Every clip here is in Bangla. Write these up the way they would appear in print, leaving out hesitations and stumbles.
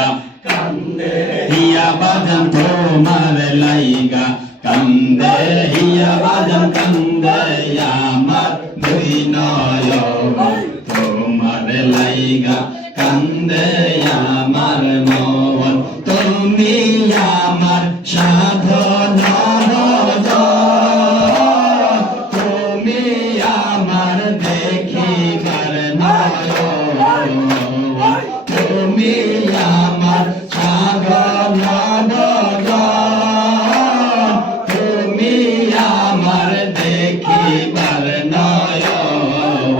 লাইগা কান্দে হিয়া বাজান তোমার লাইগা কান্দে হিয়া বাজান কান্দে আমার দুই নয়ন তোমার লাইগা কান্দে আমার মন তুমি আমার সাধনা তুমি আমার দেখিবার নয়ন তুমি আমার সাধনা তুমি আমার দেখিবার নয়ন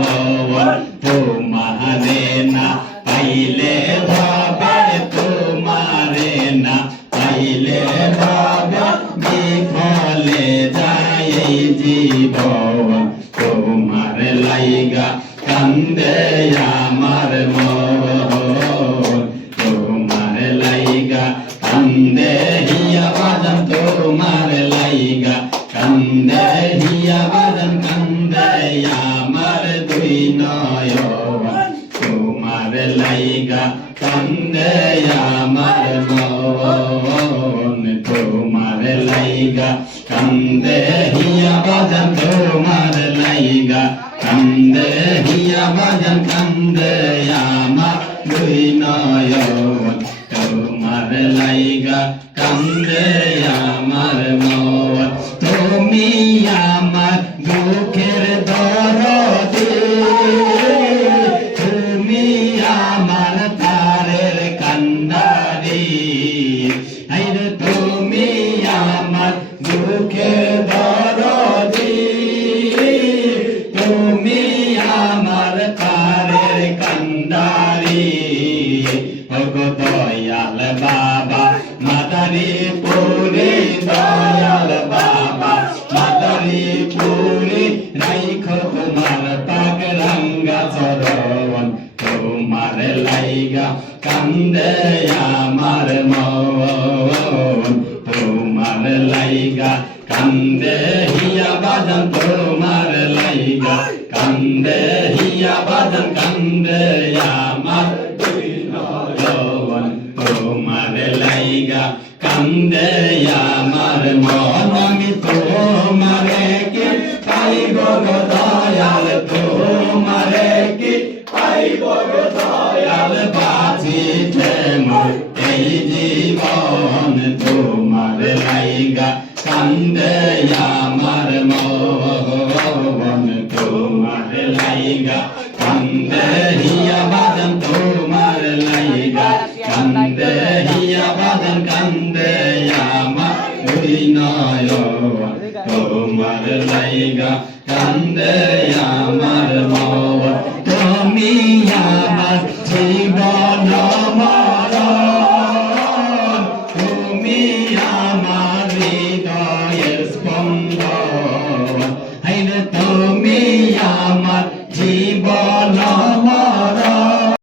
তোমারে না পাইলে ভাবে তোমারে না পাইলে ভাবে বিফলে যায় জীবন তোমার লাইগা কান্দে আমার মন তোমার লাইগা কান্দে হিয়া বাজান তোমার লাইগা কান্দে হিয়া বাজান কান্দে আমার দুই নয়ন তোমার লাইগা কান্দে আমার মন তোমার লাইগা কান্দে হিয়া বাজান তোমার লাইগা কান্দে হিয়া বাজান কান্দে আমার দুই নয়ন তোমার লাইগা কান্দে আমার মন তুমি আমার দুঃখের দরদে তুমি আমার তারের কান্দারি আইরে তুমি আমার দুঃখের দরদে তুমি আমার তারের কান্দারি ওগো দয়াল বাবা মাদারি পুরি দয়াল বাবা মাদারি পুরি রাইখো তোমার পাক রঙ্গা চরণ তোমার লাইগা কান্দে আমার মন তোমার লাইগা কান্দে হিয়া বাজান তোমার লাইগা কান্দে হিয়া বাজান কান্দে আমার দুই নয়ন তোমার লাইগা কান্দে আমার মন আমি তোমারে কি পাইব গো দয়াল তোমারে কি পাইব গো দয়াল বাঁচিতে মোর এই জীবন তোমার লাইগা কান্দে আমার মন তোমার লাইগা কান্দে হিয়া বাজান তোমার লাইগা কান্দে হিয়া বাজান কান্দে আমার দুই নয়ন তোমার লাইগা কান্দে আমার মন তুমি আমার